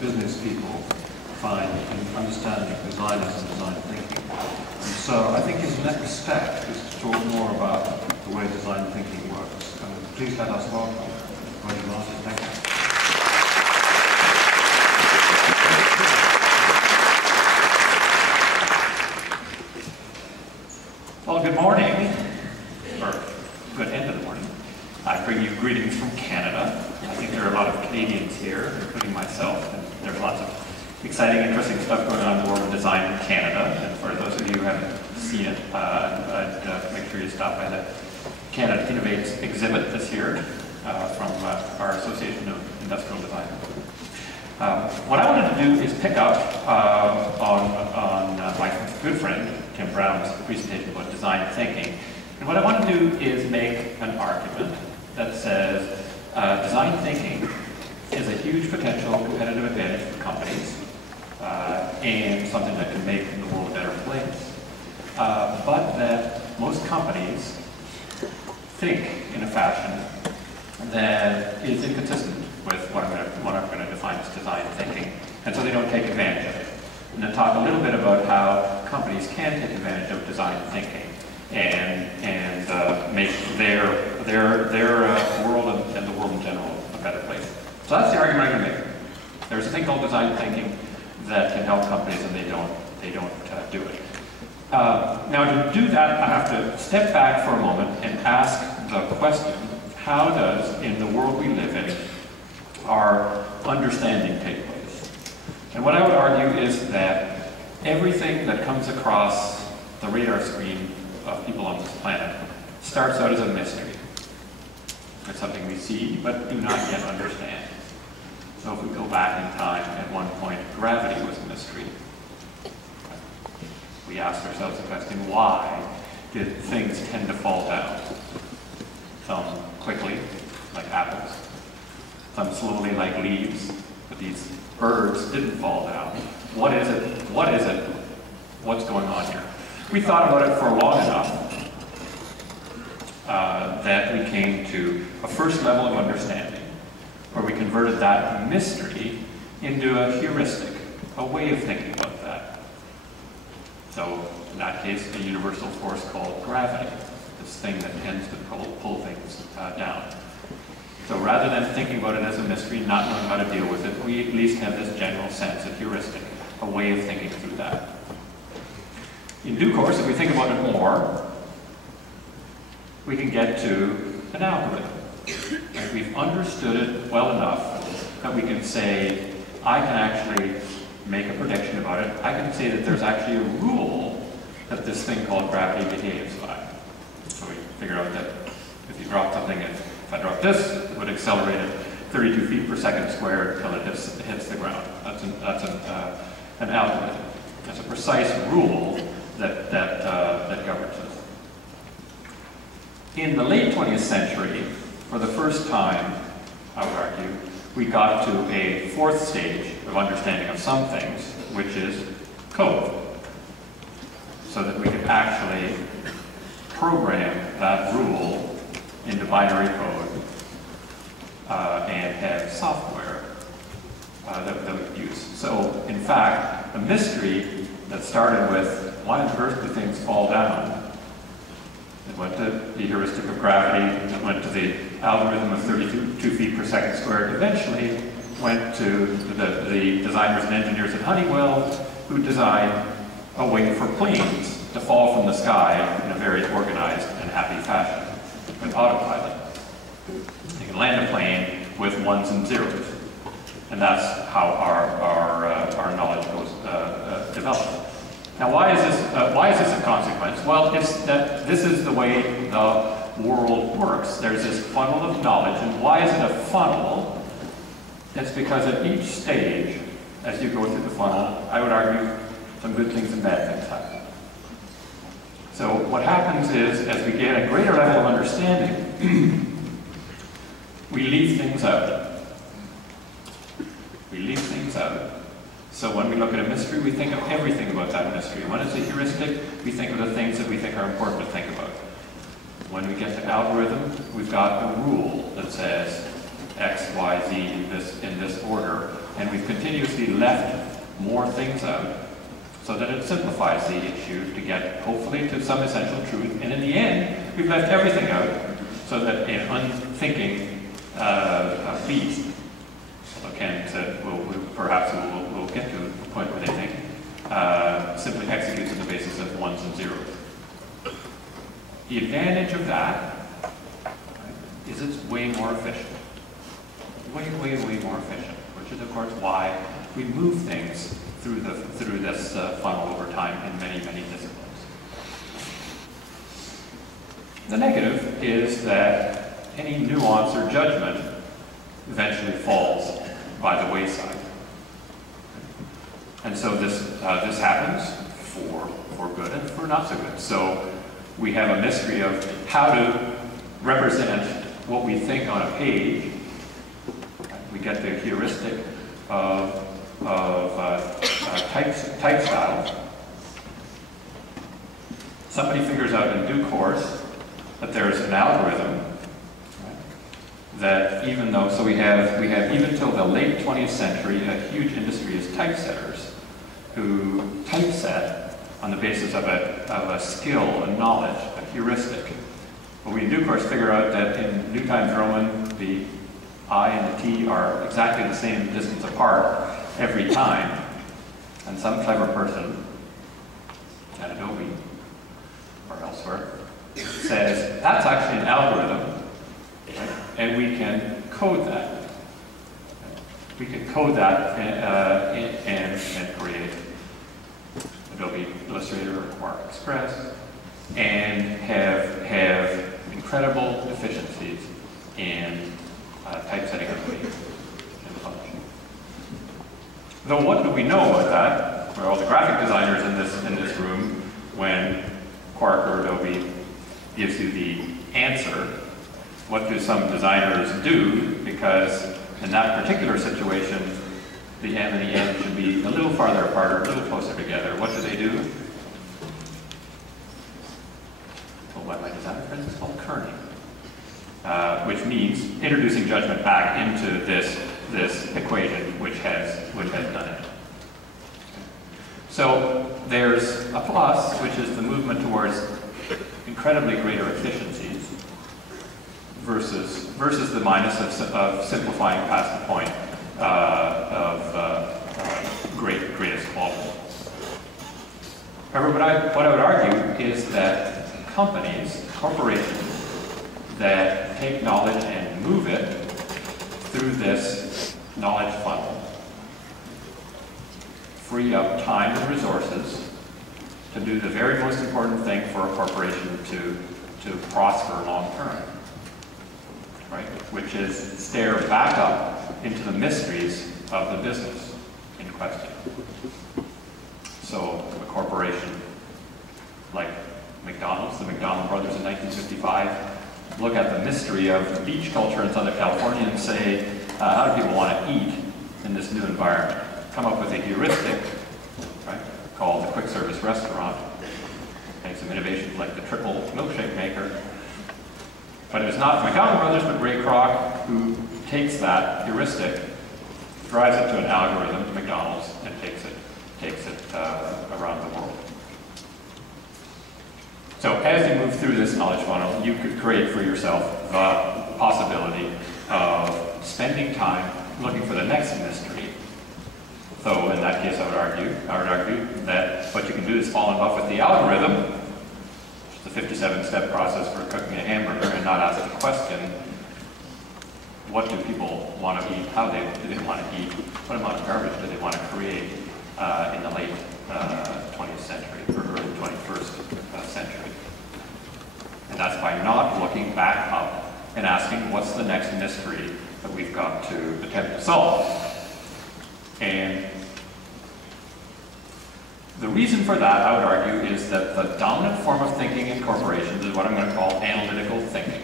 business people find in understanding designers and design thinking. And so I think his next step is to talk more about the way design thinking works. And please let us welcome Roger Martin. Thank you. Well, good morning, or good end of the morning. I bring you greetings from Canada. I think there are a lot of Canadians here, including myself, and there's lots of exciting, interesting stuff going on in the world of design in Canada. And for those of you who haven't seen it, I'd make sure you stop by the Canada Innovates exhibit this year from our Association of Industrial Designers. What I wanted to do is pick up on my good friend Tim Brown's presentation about design thinking. And what I want to do is make an argument that says design thinking is a huge potential competitive advantage for companies and something that can make the world a better place. But that most companies think in a fashion that is inconsistent with what I'm going to define as design thinking, and so they don't take advantage of it. And then talk a little bit about how companies can take advantage of design thinking and make their world and the world in general a better place. So that's the argument I'm going to make. There's a thing called design thinking that can help companies, and they don't do it. Now, to do that, I have to step back for a moment and ask the question: how does, in the world we live in, our understanding take place? And what I would argue is that everything that comes across the radar screen of people on this planet starts out as a mystery. It's something we see but do not yet understand. So if we go back in time, at one point gravity was a mystery. We asked ourselves the question, why did things tend to fall down? Some quickly, like apples. Some slowly, like leaves. But these birds didn't fall down. What is it? What is it? What's going on here? We thought about it for long enough that we came to a first level of understanding, where we converted that mystery into a heuristic, a way of thinking about that. So, in that case, a universal force called gravity, this thing that tends to pull things down. So rather than thinking about it as a mystery, not knowing how to deal with it, we at least have this general sense of heuristic, a way of thinking through that. In due course, if we think about it more, we can get to an algorithm. Right? We've understood it well enough that we can say, I can actually make a prediction about it. I can say that there's actually a rule that this thing called gravity behaves by. So we figured out that if you drop something, if I drop this, it would accelerate at 32 feet per second squared until it hits the ground. That's an algorithm. That's a precise rule that governs it. In the late 20th century, for the first time, I would argue, we got to a fourth stage of understanding of some things, which is code. So that we could actually program that rule into binary code and have software that we could use. So, in fact, the mystery that started with, why on earth do things fall down? It went to the heuristic of gravity, it went to the algorithm of 32 feet per second squared, eventually went to the designers and engineers at Honeywell, who designed a way for planes to fall from the sky in a very organized and happy fashion with autopilot. You can land a plane with ones and zeros, and that's how our knowledge goes developed. Now, why is this a consequence? Well, it's that this is the way the world works. There's this funnel of knowledge, and why is it a funnel? It's because at each stage, as you go through the funnel, I would argue some good things and bad things happen. So what happens is, as we get a greater level of understanding, we leave things out. We leave things out. So when we look at a mystery, we think of everything about that mystery. When it's a heuristic, we think of the things that we think are important to think about. When we get to algorithm, we've got a rule that says X, Y, Z in this order. And we've continuously left more things out so that it simplifies the issue to get, hopefully, to some essential truth. And in the end, we've left everything out so that an unthinking beast, although Ken said, perhaps we'll get to a point where they think, simply executes on the basis of ones and zeros. The advantage of that is it's way more efficient. Way more efficient, which is, of course, why we move things through this funnel over time in many disciplines. The negative is that any nuance or judgment eventually falls by the wayside. And so this happens for good and for not so good. So we have a mystery of how to represent what we think on a page. We get the heuristic of type styles. Somebody figures out in due course that there's an algorithm, right, that even though, so we have even till the late 20th century a huge industry as typesetters who typeset on the basis of a skill, a knowledge, a heuristic. But we in due course figure out that in New Times Roman, the I and the T are exactly the same distance apart every time. And some clever person at Adobe or elsewhere says, that's actually an algorithm, right? And we can code that. We can code that and create Adobe Illustrator or Quark Express and have incredible efficiencies in typesetting our page and publishing. Though what do we know about that? We're all the graphic designers in this room. When Quark or Adobe gives you the answer, what do some designers do? Because in that particular situation, the M and the N should be a little farther apart or a little closer together. What do they do? Told by my designer friends, it's called kerning. Which means introducing judgment back into this equation which has done it. So there's a plus, which is the movement towards incredibly greater efficiencies versus the minus of simplifying past the point of greatest quality. However, what I would argue is that corporations that take knowledge and move it through this knowledge funnel free up time and resources to do the very most important thing for a corporation to prosper long term, right? Which is stare back up into the mysteries of the business in question. So a corporation like McDonald's, the McDonald brothers in 1955, look at the mystery of the beach culture in Southern California and say, how do people want to eat in this new environment? Come up with a heuristic, right, called the quick service restaurant, and some innovations like the triple milkshake maker. But it was not McDonald brothers, but Ray Kroc, who takes that heuristic, drives it to an algorithm, McDonald's, and takes it around the world. So as you move through this knowledge funnel, you could create for yourself the possibility of spending time looking for the next mystery. So in that case, I would argue that what you can do is fall in love with the algorithm, which is a 57-step process for cooking a hamburger, and not ask the question, what do people want to eat? How do they want to eat? What amount of garbage do they want to create in the late 20th century or early 21st century? And that's by not looking back up and asking, what's the next mystery that we've got to attempt to solve? And the reason for that, I would argue, is that the dominant form of thinking in corporations is what I'm going to call analytical thinking.